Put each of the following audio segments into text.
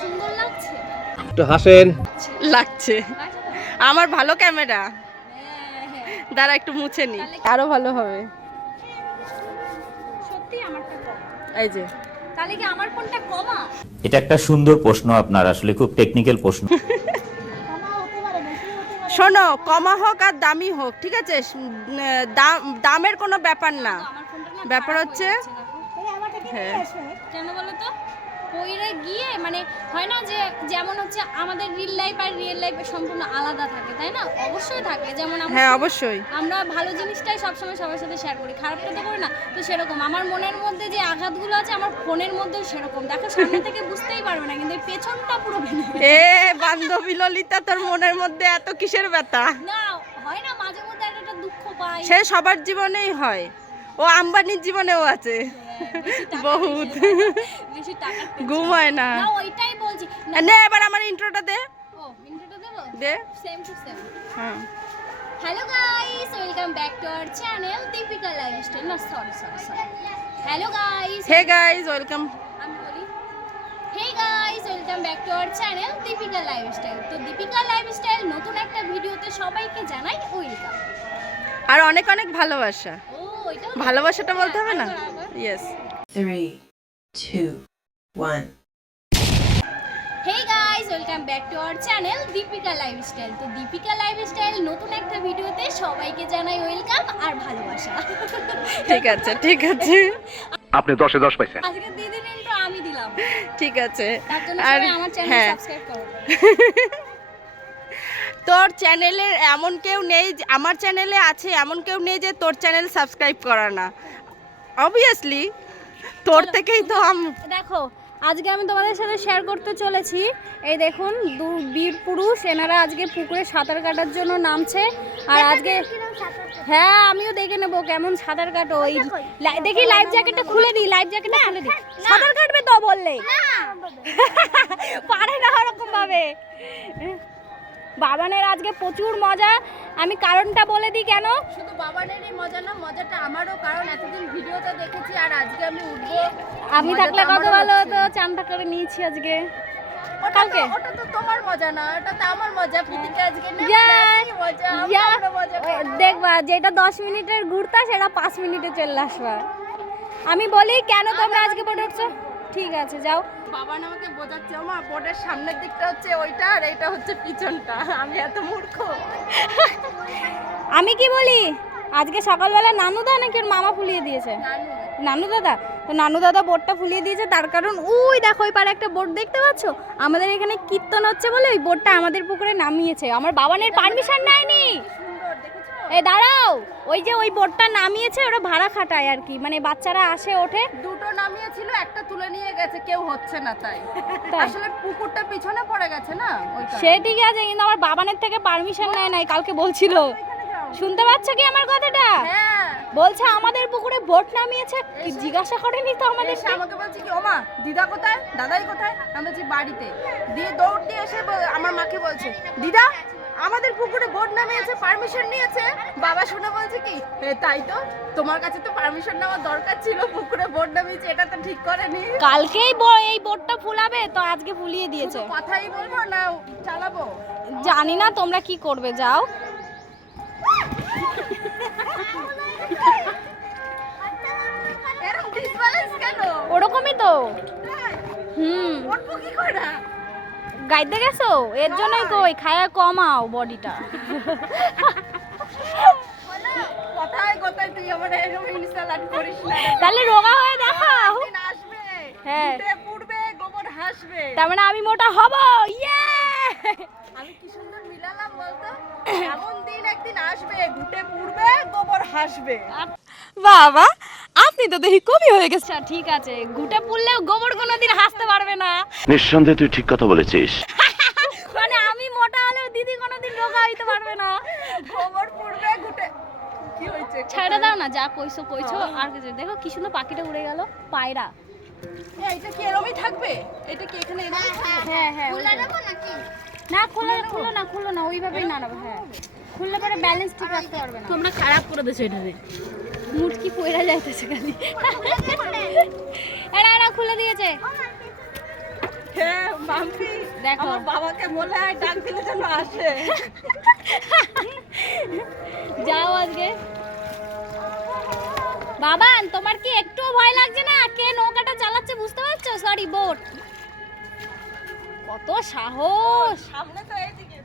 সুন্দর লাগছে? একটু হাসেন। লাগছে। আমার ভালো ক্যামেরা। দাঁড়া একটু মুছে নি। আরও ভালো হবে। সত্যি আমারটা কম। এই যে। তাহলে কি আমার কোনটা কমা? এটা একটা সুন্দর প্রশ্ন আপনার আসলে খুব টেকনিক্যাল প্রশ্ন। শোনো কমা হোক আর দামি হোক ঠিক আছে? দাম দামের কোনো ব্যাপার না। আমার ফোনটা না ব্যাপার হচ্ছে হয়ে পইরে গিয়ে মানে হয় না যে যেমন হচ্ছে আমাদের রিল লাইফ আর রিয়েল লাইফ সম্পূর্ণ আলাদা থাকে তাই না? অবশ্যই থাকে। যেমন হ্যাঁ অবশ্যই। আমরা ভালো জিনিসটাই সবসময় সবার সাথে শেয়ার করি খারাপটা তো করি না তো সেরকম। আমার মনের মধ্যে যে আঘাতগুলো আছে আমার ফোনের মধ্যেও সেরকম। দেখো সামনে থেকে বুঝতেই পারবে না কিন্তু পেছনটা পুরো এ বান্ধবী ললিতা তোর মনের মধ্যে এত কিসের ব্যথা? না হয় না মাঝে মধ্যে একটা দুঃখ পাই। সে সবার জীবনেই হয়। ও আম্বানির জীবনেও আছে। টাকা বহুত। বেশি টাকা ঘুমায় না। না ওইটাই বলছি। না নে এবার আমার ইন্ট্রোটা দে। ও ইন্টারটা দেবো? দে। সেম টু সেম হ্যাঁ। Hello guys welcome back to our channel Deepika lifestyle না sorry sorry sorry hello guys hey guys welcome আমি বলি hey guys welcome back to our channel Deepika lifestyle তো দীপিকা লাইফস্টাইল নতুন একটা ভিডিওতে সবাইকে জানাই ওয়েলকাম আর অনেক অনেক ভালোবাসা। ও এটা ভালোবাসাটা বলতে হবে না? Yes Three, two, one. Hey guys welcome back to our channel Deepika lifestyle তো দীপিকা লাইফস্টাইল নতুন একটা ভিডিওতে সবাইকে জানাই ওয়েলকাম আর ভালোবাসা। ঠিক আছে ঠিক আছে। আপনি দশে দশ পাইছেন। আজকে দিদির ইন্ট্রো আমি দিলাম। ঠিক আছে। আর আমার চ্যানেল হ্যাঁ। সাবস্ক্রাইব করো। তোর চ্যানেলের এমন কেউ নেই যে- আমার চ্যানেলে আছে এমন কেউ নেই যে তোর চ্যানেল সাবস্ক্রাইব করা না। অবভিয়াসলি তোর থেকেই তো আম দেখো আজকে আমি তোমাদের সাথে শেয়ার করতে চলেছি। এই দেখুন দু বীর পুরুষ এনারা আজকে পুকুরে সাঁতার কাটার জন্য নামছে। আর আজকে হ্যাঁ আমিও দেখে নেব কেমন সাঁতার কাটো। এই লাই- দেখি লাইফ জ্যাকেটটা খুলে দিই লাইফ জ্যাকেটটা খুলে দিই সাঁতার কাটবে তো বললে। পারে না ওরকম ভাবে বাবানের আজকে প্রচুর মজা। আমি কারণটা বলে দিই কেন? শুধু বাবানেরই মজা না মজাটা আমারও কারণ এতদিন ভিডিওতে দেখেছি আর আজকে আমি উঠবো আমি থাকলে কত ভালো হতো? চানটা করে নিয়েছি আজকে। কালকে? ওটা তো তোমার মজা না ওটা তো আমার মজা। প্রীতিকে আজকে দেখবা যেটা দশ মিনিটের ঘুরতা সেটা পাঁচ মিনিটে চলে আসবা। আমি বলি কেন তোমরা আজকে বোর্ডে উঠছো? ঠিক আছে যাও। বাবা আমাকে বোঝাচ্ছে মা বোর্ডের সামনের দিকটা হচ্ছে ওইটা আর এইটা হচ্ছে পিছনটা। আমি এত মূর্খ। আমি কি বলি? আজকে সকালবেলা নানু দা নাকি ওর মামা ফুলিয়ে দিয়েছে? নানু দাদা? তো নানু দাদা বোর্ডটা ফুলিয়ে দিয়েছে তার কারণ ওই দেখো ওই পারে একটা বোর্ড দেখতে পাচ্ছ? আমাদের এখানে কীর্তন হচ্ছে বলে ওই বোর্ডটা আমাদের পুকুরে নামিয়েছে। আমার বাবানের পারমিশন নেয়নি। দেখেছ দাঁড়াও। ওই যে ওই বোর্ডটা নামিয়েছে ওরা ভাড়া খাটায় আর কি। মানে বাচ্চারা আসে ওঠে। দুটো নামিয়েছিল একটা তুলে নিয়ে গেছে কেউ হচ্ছে না তাই। তাই? আসলে পুকুরটা পিছনে পড়ে গেছে না সে ঠিক আছে কিন্তু আমার বাবানের থেকে পারমিশন নেয় নাই কালকে বলছিল। শুনতে পাচ্ছ কি আমার কথাটা? হ্যাঁ। বলছে আমাদের পুকুরে বোট নামিয়েছে। কি জিজ্ঞাসা করেনি তো আমাদের আমাকে বলছে কি ওমা দিদা কোথায়? দাদাই কোথায়? আমি বলছি বাড়িতে। দিয়ে দৌড় দিয়ে এসে আমার মাকে বলছে দিদা আমাদের পুকুরে বোট নামিয়েছে পারমিশন নিয়েছে। বাবা শুনে বলছে কি তাই তো তোমার কাছে তো পারমিশন নেওয়ার দরকার ছিল পুকুরে বোট নামিয়েছে এটা তো ঠিক করেনি। কালকেই এই বোটটা ফুলাবে তো আজকে ফুলিয়ে দিয়েছে। কথাই বলব না চালাবো? জানি না তোমরা কি করবে যাও। ওরকমই তো। হুম। গাইতে গেছো? এর জন্যই কই খায়া কমাও বডিটা। তাহলে রোগা হয়ে দেখাও হ্যাঁ। গোবর হাসবে। তার মানে আমি মোটা হব। ইয়ে! আমি কি সুন্দর মিলালাম বলতো এমন দিন একদিন আসবে ঘুটে পুড়বে গোবর হাসবে। বাবা আপনি তো দেখি কবি হয়ে গেছে ঠিক আছে। ঘুটে পুড়লেও গোবর কোনোদিন হাসতে পারবে না। নিঃসন্দেহে তুই ঠিক কথা বলেছিস। মানে আমি মোটা হলেও দিদি কোনোদিন রোগা হইতে পারবে না। গোবর পুড়বে ঘুটে কি হয়েছে? ছেড়ে দাও না যা কইছো কইছো। আর কিছু দেখো কি সুন্দর পাখিটা উড়ে গেল পায়রা। এ, এটা কি এরমই থাকবে? এটা কি এখানে এরমই থাকবে? হ্যাঁ হ্যাঁ না খুলে খুলো না খুলো না ওইভাবেই নাড়াবো হ্যাঁ। খুললে পরে ব্যালেন্স ঠিক রাখতে পারবে না। তোমরা খারাপ করে দিছো এটারে মুটকি পয়রা যাইতেছে খালি। এরা এরা খুলে দিয়েছে। হ্যাঁ মাম্পি দেখো। আমার বাবাকে বলে আয় ডাক দিলে যেন আসে। যাও আজকে। বাবান তোমার কি একটু ভয় লাগছে না? কে নৌকাটা চালাচ্ছে বুঝতে পারছ? সরি বোট কত সাহস। সামনে তো এইদিকে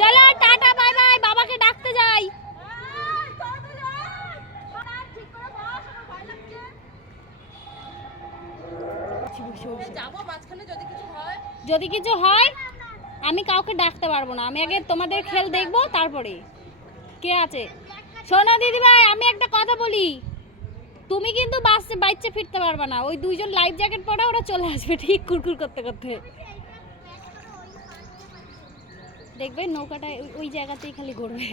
চলো টাটা বাই বাই বাবাকে ডাকতে যাই। যদি কিছু হয় যদি কিছু হয় আমি কাউকে ডাকতে পারব না। আমি আগে তোমাদের খেল দেখব তারপরে। কে আছে? শোনো দিদি ভাই, আমি একটা কথা বলি। তুমি কিন্তু বাসে বাইচে ফিরতে পারবে না। ওই দুইজন লাইফ জ্যাকেট পরে ওরা চলে আসবে, ঠিক কুরকুর করতে করতে। দেখবে নৌকাটা ওই জায়গাতেই খালি ঘুরবে।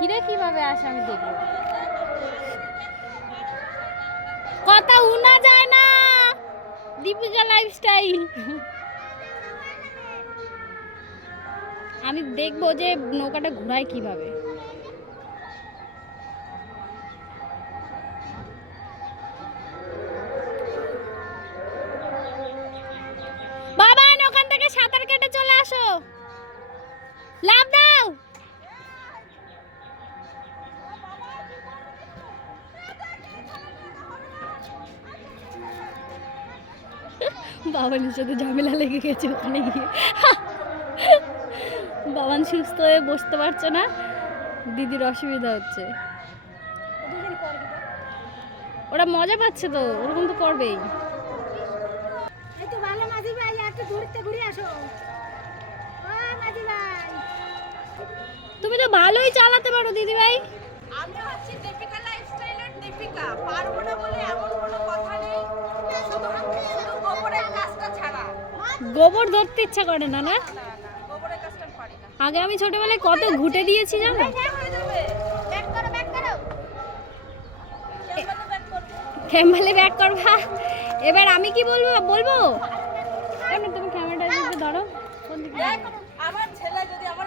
ফিরে কীভাবে আসে আমি দেখব। কথা উনা যায় না। দীপিকা লাইফস্টাইল আমি দেখব যে নৌকাটা ঘোরায় কীভাবে। বাবা ওখান থেকে সাঁতার কেটে চলে আসো। লাভ বাবানের সাথে ঝামেলা লেগে গেছে ওখানে গিয়ে। বাবান সুস্থ হয়ে বসতে পারছে না। দিদির অসুবিধা হচ্ছে। ওরা মজা পাচ্ছে তো ওরকম তো করবেই। তুমি তো ভালোই চালাতে পারো দিদি ভাই। আমি হচ্ছি দীপিকা লাইফস্টাইলের দীপিকা। পারব না বলে এমন কোনো কথা নেই। শুধু গোবর ধরতে ইচ্ছা করে না না? আগে আমি ছোটবেলায় কত ঘুটে দিয়েছি জানো? হয়ে ব্যাক করব এবার আমি কি বলব বলব? তুমি ক্যামেরাটা ধরো? আমার ছেলে যদি আমার।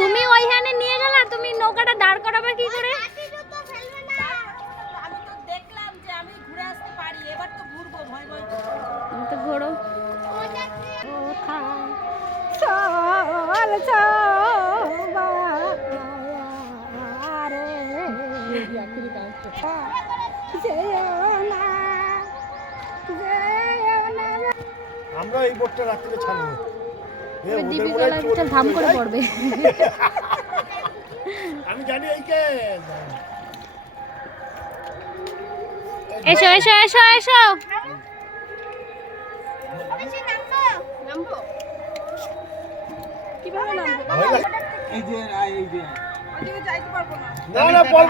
তুমি ওইখানে নিয়ে গেলা? তুমি নৌকাটা দাঁড় করাবে কি করে? আমরা এই বোটটা রাত্রিতে ছাড়বো ধাম করে পড়বে আমি জানি এই কে এসো এসো এসো এসো নামবো? নামবো? ভয় লাগে। ওদিকে যাইতে পারব না। না না পড়ব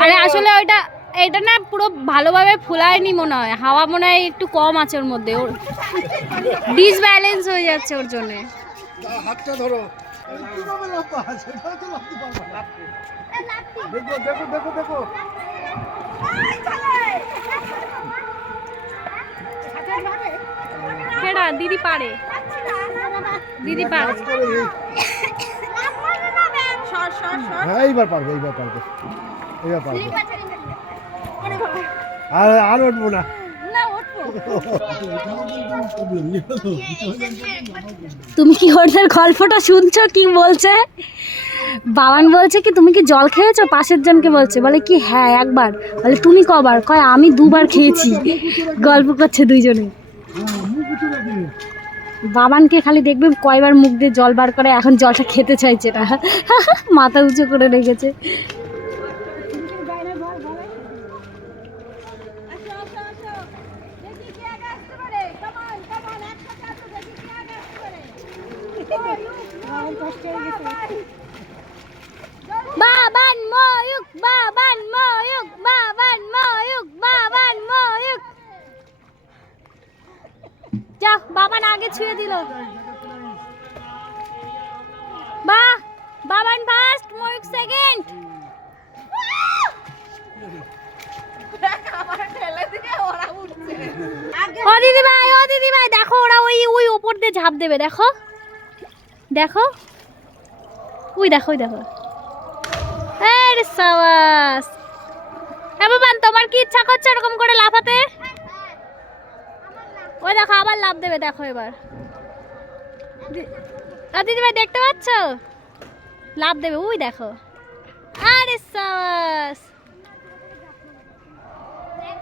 আরে আসলে ওইটা এটা না পুরো ভালোভাবে ফুলায়নি মনে হয়। হাওয়া মনে হয় একটু কম আছে ওর মধ্যে। ওর ডিসব্যালেন্স হয়ে যাচ্ছে ওর জন্য। হাতটা ধরো। কীভাবে লাফা সেটা তো লাফতে পারব না দেখো দেখো দেখো। দেখো দিদি পারে। দিদি। হ্যাঁ এইবার পারবে এইবার পারবে। এইবার পারবে। আর আর উঠবো না। তুমি কি ওদের গল্পটা শুনছো? কি বলছে? বাবান বলছে কি তুমি কি জল খেয়েছো? পাশের জনকে বলছে। বলে কি হ্যাঁ একবার। বলে তুমি কবার? কয় আমি দুবার খেয়েছি। গল্প করছে দুইজনে। বাবানকে খালি দেখবে কয়বার মুখ দিয়ে জল বার করে এখন জলটা খেতে চাইছে না মাথা উঁচু করে রেখেছে আসো, আসো, আসো। দেখি কে আগে আসতে পারে। যা, বাবা না আগে ছুঁয়ে দিল। বাহ বাবান ফার্স্ট ময়ূক সেকেন্ড ও দিদি ভাই, ও দিদি ভাই, দেখো ওরা ওই ওই ওপর দিয়ে ঝাঁপ দেবে, দেখো। দেখো। ওই দেখো ওই দেখো। সাবাস। হ্যাঁ বাবান, তোমার কি ইচ্ছা করছে এরকম করে লাফাতে? ওই দেখো, আবার লাফ দেবে, দেখো এবার। দিদি ভাই, দেখতে পাচ্ছ? লাফ দেবে, ওই দেখো। আরে সাবাস।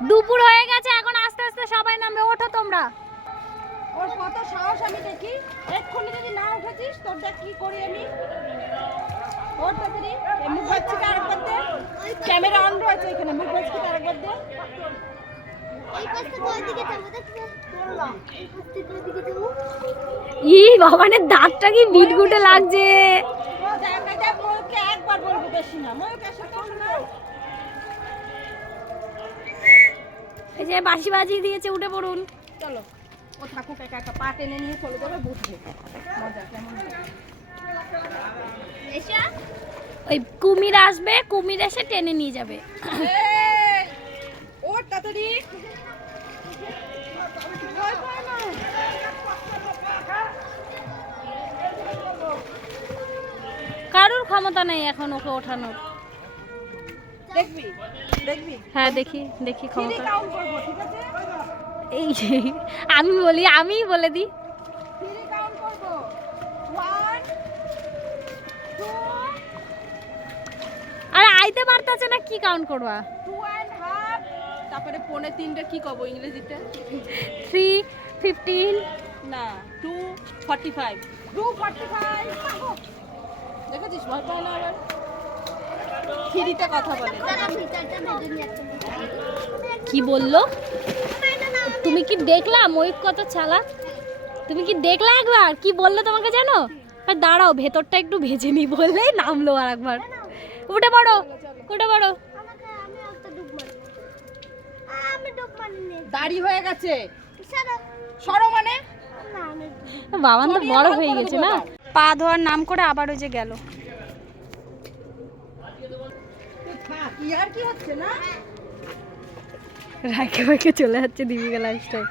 দুপুর হয়ে গেছে, এখন আস্তে আস্তে সবাই নামবে। ওঠো তোমরা। ওর কত সাহস আমি দেখি। এক্ষুনি যদি না উঠেছিস, তোর দেখ কি করি আমি। ওর তাড়াতাড়ি মুখ বাচ্চিকে আরেকবার দে। ক্যামেরা অন রয়েছে এখানে, মুখ বাচ্চিকে আরেকবার দে। ই ভগবানের দাঁতটা কি বিটগুটে লাগছে। এই যে বাঁশি বাজিয়ে দিয়েছে উঠে পড়ুন। চলো। ও থাকুক একা একা পা টেনে নিয়ে চলে যাবে বুঝবে মজা কেমন? ওই কুমির আসবে কুমির এসে টেনে নিয়ে যাবে। ওর তাড়াতাড়ি ভয় পায় না। কারোর ক্ষমতা নেই এখন ওকে ওঠানোর। দেখবি? দেখবি? হ্যাঁ দেখি দেখি ক্ষমতা। এই আমি বলি আমিই বলে দিই। আর আইতে পারতেছে না কি কাউন্ট করবা? তারপরে পৌনে তিনটে কি কব ইংরেজিতে? থ্রি ফিফটিন না two forty five two forty five দেখেছিস? ভয় পায় না আবার? থ্রিতে কথা বলে। তারা ভিতরটা বেঁধে নিয়ে যাচ্ছে কি বলল? তুমি কি দেখলা ময়ূর কত চালা তুমি কি দেখলা একবার? কি বলল তোমাকে জানো? আর দাঁড়াও ভেতরটা একটু ভেজে নি বললেই নামলো আর একবার। উঠে পড়ো উঠে পড়ো। দাড়ি হয়ে গেছে। সরো মানে? বাবান তো বড় হয়ে গেছে না? পা ধোয়ার নাম করে আবার ওই যে গেল। কি আর কি হচ্ছে না? রাখে রাখে চলে যাচ্ছে দীপিকা লাইফস্টাইল